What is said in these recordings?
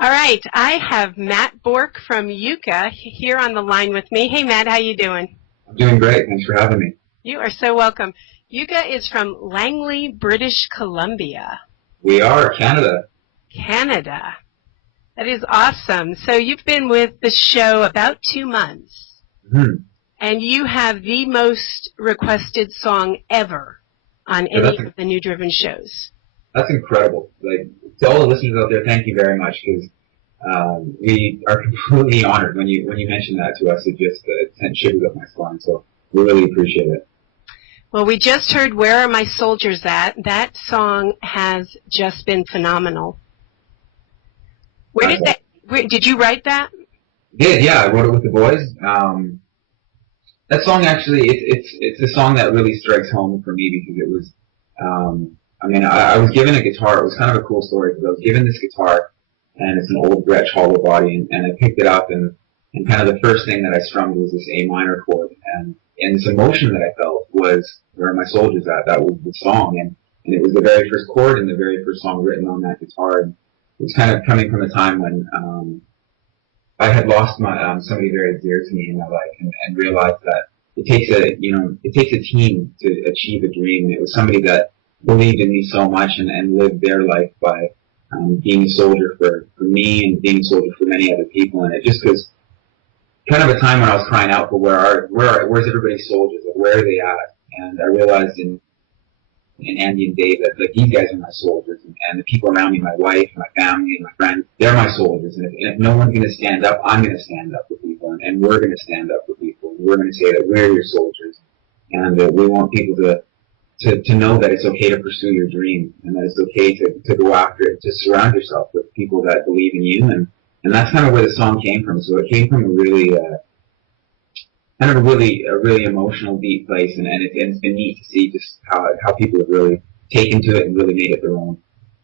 All right, I have Matt Borck from YUCA here on the line with me. Hey, Matt, how you doing? I'm doing great. Thanks for having me. You are so welcome. YUCA is from Langley, British Columbia. We are Canada. Canada. That is awesome. So you've been with the show about 2 months, and you have the most requested song ever on any of the New Driven shows. That's incredible. Like, to all the listeners out there, thank you very much, because we are completely honored when you mentioned that to us. It just sent shivers up my spine. So we really appreciate it. Well, we just heard "Where Are My Soldiers At?" That song has just been phenomenal. Did you write that? Yeah, I wrote it with the boys. That song actually, it's a song that really strikes home for me because it was. I was given a guitar. It was kind of a cool story because I was given this guitar, and it's an old Gretsch hollow body, and I picked it up, and kind of the first thing that I strummed was this A minor chord, and this emotion that I felt was "Where Are My Soldiers At?" That was the song, and it was the very first chord and the very first song written on that guitar. And it was kind of coming from a time when I had lost somebody very dear to me in my life, and realized that it takes a team to achieve a dream. And it was somebody that believed in me so much and lived their life by being a soldier for me and being a soldier for many other people. And it just was kind of a time when I was crying out for where's everybody's soldiers? Like, where are they at? And I realized in Andy and Dave that, like, these guys are my soldiers, and the people around me, my wife, my family, and my friends, they're my soldiers. And if no one's going to stand up, I'm going to stand up for people, and we're going to stand up for people. We're going to say that we're your soldiers, and we want people to know that it's okay to pursue your dream, and that it's okay to go after it, to surround yourself with people that believe in you. And that's kind of where the song came from. So it came from a really emotional, deep place, and it's been neat to see just how people have really taken to it and really made it their own.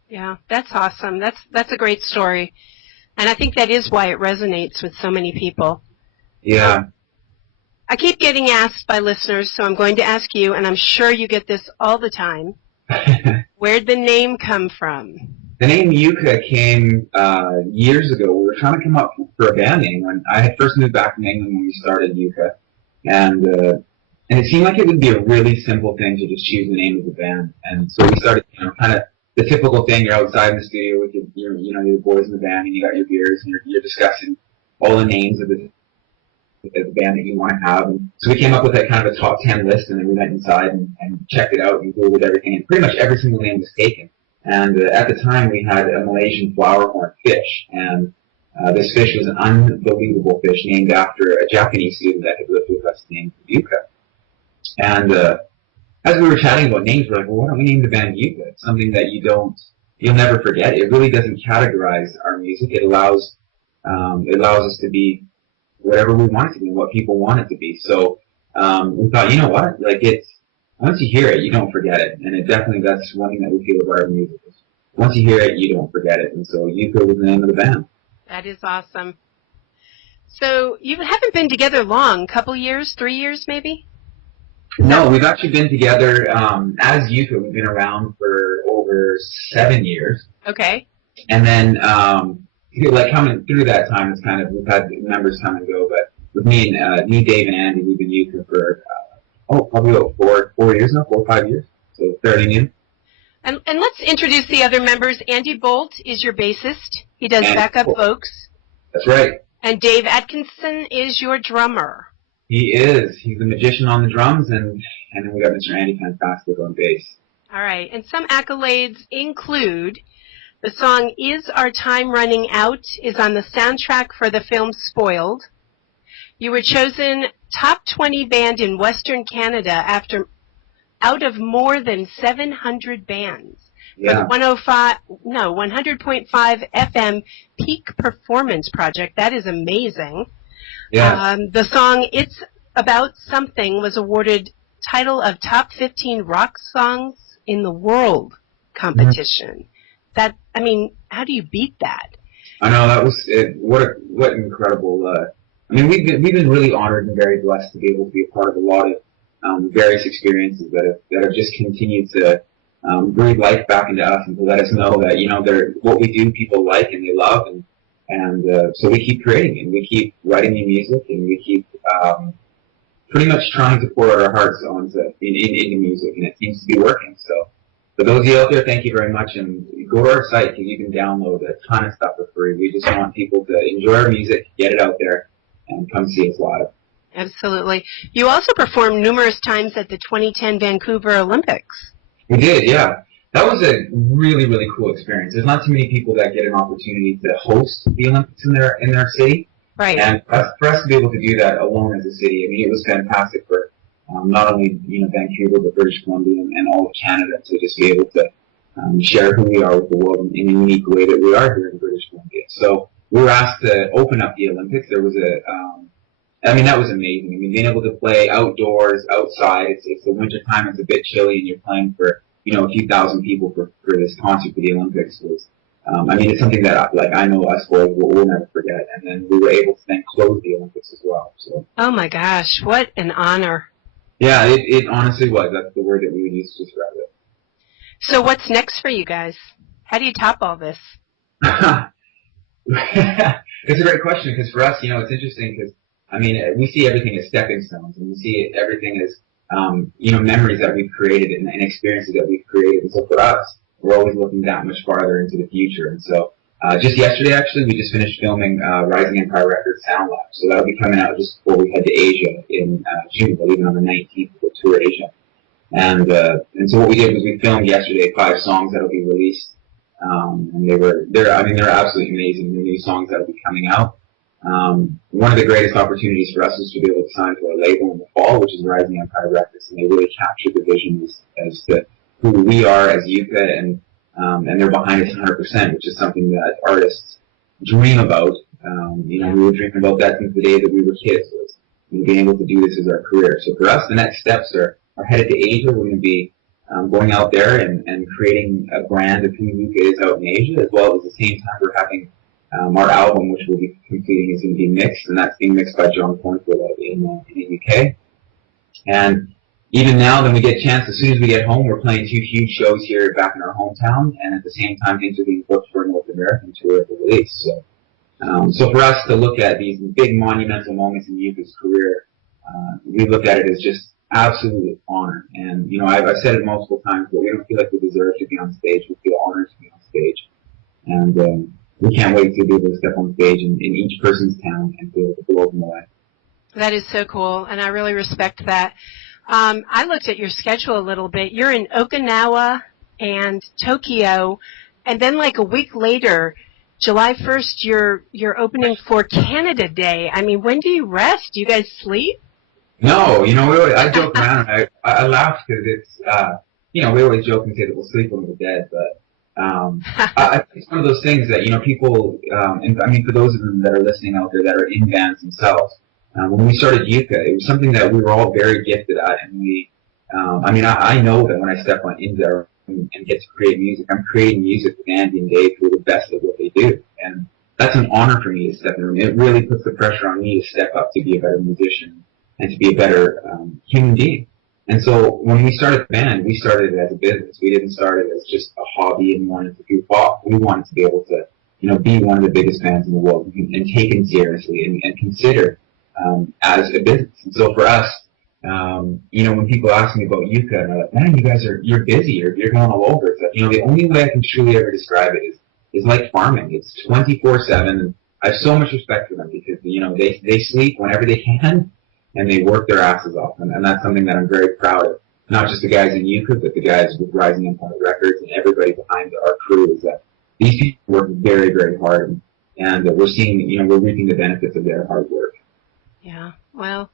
Yeah, that's awesome. That's a great story, and I think that is why it resonates with so many people. Yeah. I keep getting asked by listeners, so I'm going to ask you, and I'm sure you get this all the time. Where'd the name come from? The name YUCA came years ago. We were trying to come up for a band name when I had first moved back from England when we started YUCA, and it seemed like it would be a really simple thing to just choose the name of the band. And so we started, kind of the typical thing. You're outside in the studio with your boys in the band, and you got your beers, and you're discussing all the names of the band that you want to have. And so we came up with that kind of a top 10 list, and then we went inside and checked it out and Googled everything, and pretty much every single name was taken. And at the time, we had a Malaysian flowerhorn fish, and this fish was an unbelievable fish named after a Japanese student that had lived with us named YUCA. And as we were chatting about names, we're like, well, why don't we name the band YUCA? It's something that you'll never forget. It really doesn't categorize our music. It allows us to be whatever we want it to be, what people want it to be. So we thought, you know what? Like, once you hear it, you don't forget it. And that's one thing that we feel about our music. Once you hear it, you don't forget it. And so YUCA was the name of the band. That is awesome. So you haven't been together long, couple years, 3 years maybe? No, we've actually been together as YUCA. We've been around for over 7 years. Okay. And then like coming through that time, it's kind of, we've had members come and go, but with me, Dave, and Andy, we've been YUCA for probably about 4 years now, 4 or 5 years, so fairly new. And let's introduce the other members. Andy Boldt is your bassist. He does backup vocals. That's right. And Dave Atkinson is your drummer. He is. He's the magician on the drums, and then we got Mr. Andy Fantastic on bass. All right. And some accolades include the song "Is Our Time Running Out" is on the soundtrack for the film Spoiled. You were chosen top 20 band in Western Canada out of more than 700 bands. Yeah. For the 100.5 FM Peak Performance Project. That is amazing. Yeah. The song "It's About Something" was awarded title of top 15 rock songs in the world competition. Mm-hmm. How do you beat that? I know, that was it. What incredible. We've been really honored and very blessed to be able to be a part of a lot of various experiences that have just continued to breathe life back into us and to let us know that, what we do, people like and they love, And so we keep creating, and we keep writing new music, and we keep pretty much trying to pour out our hearts into music, and it seems to be working. So for those of you out there, thank you very much, and go to our site because you can download a ton of stuff for free. We just want people to enjoy our music, get it out there, and come see us live. Absolutely. You also performed numerous times at the 2010 Vancouver Olympics. We did, yeah. That was a really, really cool experience. There's not too many people that get an opportunity to host the Olympics in their city. Right. And for us to be able to do that alone as a city, I mean, it was fantastic for not only Vancouver, but British Columbia and all of Canada to just be able to share who we are with the world in a unique way that we are here in British Columbia. So we were asked to open up the Olympics. There was that was amazing. I mean, being able to play outdoors, outside. It's the winter time. It's a bit chilly, and you're playing for a few thousand people for this concert for the Olympics was. It's something that I know us boys will never forget. And then we were able to then close the Olympics as well. So. Oh my gosh, what an honor! Yeah, it honestly was. That's the word that we would use to describe it. So what's next for you guys? How do you top all this? It's a great question because for us, it's interesting because we see everything as stepping stones, and we see everything as memories that we've created and experiences that we've created. And so for us, we're always looking that much farther into the future. And so just yesterday, actually, we just finished filming Rising Empire Records Sound Lab. So that'll be coming out just before we head to Asia in June. We're leaving on the 19th to tour Asia. And so what we did was we filmed yesterday 5 songs that'll be released. And they're absolutely amazing. The new songs that'll be coming out. One of the greatest opportunities for us is to be able to sign to our label in the fall, which is Rising Empire Records, and they really capture the vision as to who we are as YUCA, and they're behind us 100%, which is something that artists dream about. We were dreaming about that since the day that we were kids, was being able to do this as our career. So for us, the next steps are headed to Asia. We're going to be going out there and creating a brand of who YUCA is out in Asia, as well as at the same time we're having our album, which we'll be completing, is going to be mixed, and that's being mixed by John Cornfield in the UK. And even now, then we get a chance, as soon as we get home, we're playing 2 huge shows here back in our hometown, and at the same time, things are being booked for a North American tour at the release. So for us to look at these big monumental moments in YUCA's career, we look at it as just absolute honor. And, I've said it multiple times, but we don't feel like we deserve to be on stage. We feel honored to be on stage. And we can't wait to be able to step on stage in each person's town and be able to blow them away. That is so cool, and I really respect that. I looked at your schedule a little bit. You're in Okinawa and Tokyo, and then like a week later, July 1st, you're opening for Canada Day. I mean, when do you rest? Do you guys sleep? No, I joke around. I laugh because it's, we always joke and say that we'll sleep when we're dead, but I think it's one of those things that, people, for those of them that are listening out there that are in bands themselves, when we started YUCA, it was something that we were all very gifted at, and we, I know that when I step in there and get to create music, I'm creating music with Andy and Dave who are the best at what they do, and that's an honor for me to step in the room. It really puts the pressure on me to step up to be a better musician and to be a better human being. And so when we started the band, we started it as a business. We didn't start it as just a hobby and wanted to goof off. We wanted to be able to, be one of the biggest bands in the world and taken seriously and considered as a business. And so for us, when people ask me about YUCA, and they're like, man, you're busy, you're going all over. It's like, the only way I can truly ever describe it is like farming. It's 24/7, and I have so much respect for them because, they sleep whenever they can, and they work their asses off, and that's something that I'm very proud of. Not just the guys in YUCA, but the guys with Rising Empire Records and everybody behind our crew, is that these people work very, very hard, and we're seeing, we're reaping the benefits of their hard work. Yeah, well,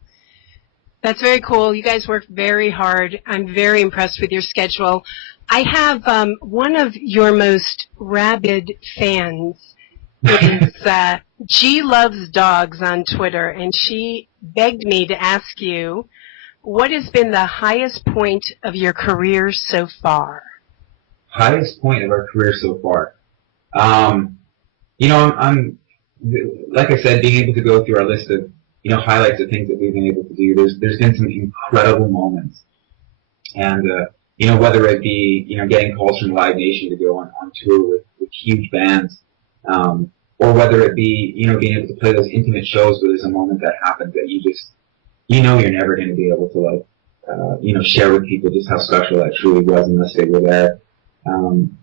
that's very cool. You guys work very hard. I'm very impressed with your schedule. I have one of your most rabid fans is G Loves Dogs on Twitter, and she begged me to ask you, what has been the highest point of your career so far? Highest point of our career so far? I'm like I said, being able to go through our list of, highlights of things that we've been able to do. There's been some incredible moments. And, whether it be, getting calls from Live Nation to go on tour with huge bands, or whether it be, being able to play those intimate shows where there's a moment that happens that you're never going to be able to, share with people just how special that truly was unless they were there. And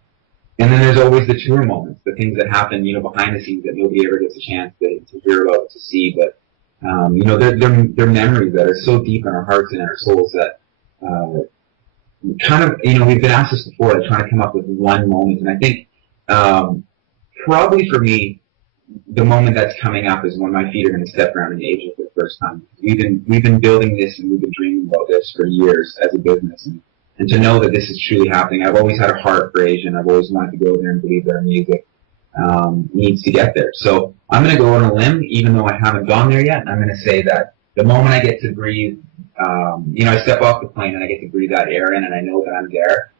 then there's always the tour moments, the things that happen, behind the scenes that nobody ever gets a chance to hear about, to see. But, they're memories that are so deep in our hearts and in our souls that, we've been asked this before, trying to come up with one moment. And I think, probably for me, the moment that's coming up is when my feet are going to step around in Asia for the first time. We've been building this and we've been dreaming about this for years as a business. And to know that this is truly happening, I've always had a heart for Asia, and I've always wanted to go there and believe that our music needs to get there. So I'm going to go on a limb, even though I haven't gone there yet, and I'm going to say that the moment I get to breathe, I step off the plane and I get to breathe that air in, and I know that I'm there,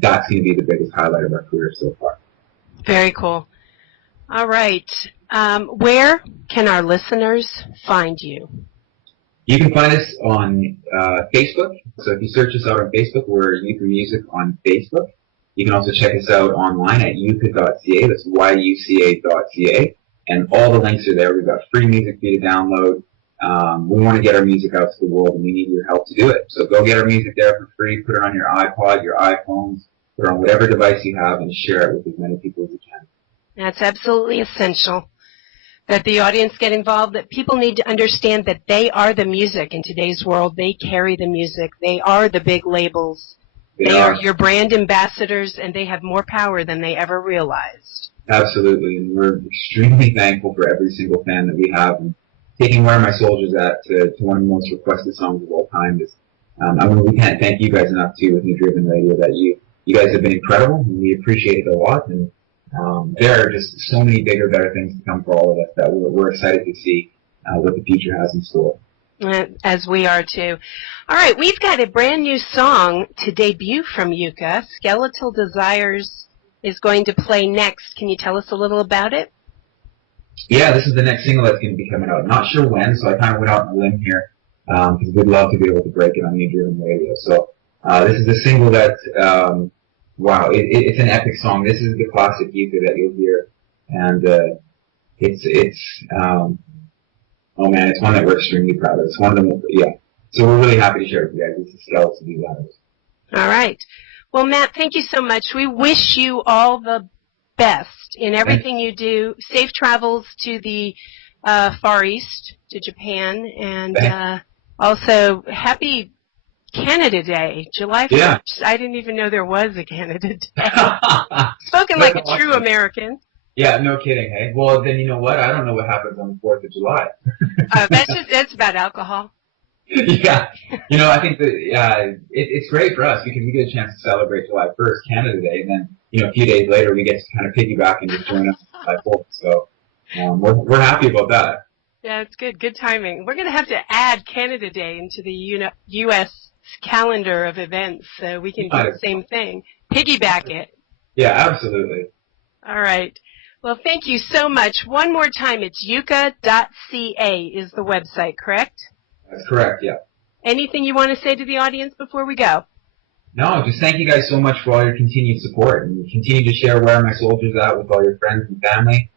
that's going to be the biggest highlight of our career so far. Very cool. All right. Where can our listeners find you? You can find us on Facebook. So if you search us out on Facebook, we're YUCA Music on Facebook. You can also check us out online at yuca.ca. That's yuca.ca. And all the links are there. We've got free music for you to download. We want to get our music out to the world, and we need your help to do it. So go get our music there for free. Put it on your iPod, your iPhones, put it on whatever device you have, and share it with as many people as you can. That's absolutely essential, that the audience get involved, that people need to understand that they are the music in today's world. They carry the music. They are the big labels. They are your brand ambassadors, and they have more power than they ever realized. Absolutely, and we're extremely thankful for every single fan that we have. And taking Where Are My Soldiers At to one of the most requested songs of all time is, we can't thank you guys enough, too, with New Driven Radio, that you guys have been incredible, and we appreciate it a lot. And there are just so many bigger, better things to come for all of us that we're excited to see what the future has in store. As we are, too. All right, we've got a brand new song to debut from YUCA. Skeletal Desires is going to play next. Can you tell us a little about it? Yeah, this is the next single that's going to be coming out. Not sure when, so I kind of went out on a limb here because we'd love to be able to break it on New Driven Radio. So this is a single that... wow, it's an epic song. This is the classic YUCA that you'll hear, and oh man, it's one that we're extremely proud of. It's one of them, yeah. So we're really happy to share it with you guys. This is Skeletal Desires. All right. Well, Matt, thank you so much. We wish you all the best in everything you do. Safe travels to the Far East, to Japan, and also happy Canada Day, July 1st. Yeah. I didn't even know there was a Canada Day. Spoken like a true American. Yeah, no kidding, hey? Well, then you know what? I don't know what happens on the 4th of July. That's about alcohol. Yeah. I think that it's great for us because we get a chance to celebrate July 1st, Canada Day, and then, a few days later we get to kind of piggyback and just join us on July 4th. So we're happy about that. Yeah, it's good. Good timing. We're going to have to add Canada Day into the U.S. calendar of events so we can do the same thing. Piggyback it. Yeah, absolutely. All right. Well, thank you so much. One more time, it's yuca.ca is the website, correct? That's correct, yeah. Anything you want to say to the audience before we go? No, just thank you guys so much for all your continued support, and continue to share Where Are My Soldiers At with all your friends and family.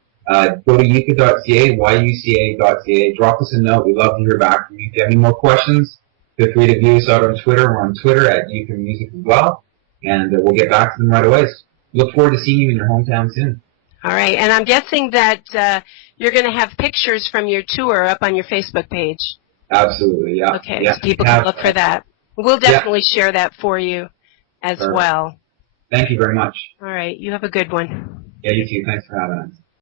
Go to yuca.ca, yuca.ca. Drop us a note. We'd love to hear back from you. If you have any more questions, feel free to view us out on Twitter. We're on Twitter at YUCA Music as well, and we'll get back to them right away. Look forward to seeing you in your hometown soon. All right, and I'm guessing that you're going to have pictures from your tour up on your Facebook page. Absolutely, yeah. Okay, yeah. So people can look for that. We'll definitely share that for you as well. Thank you very much. All right, you have a good one. Yeah, you too. Thanks for having us.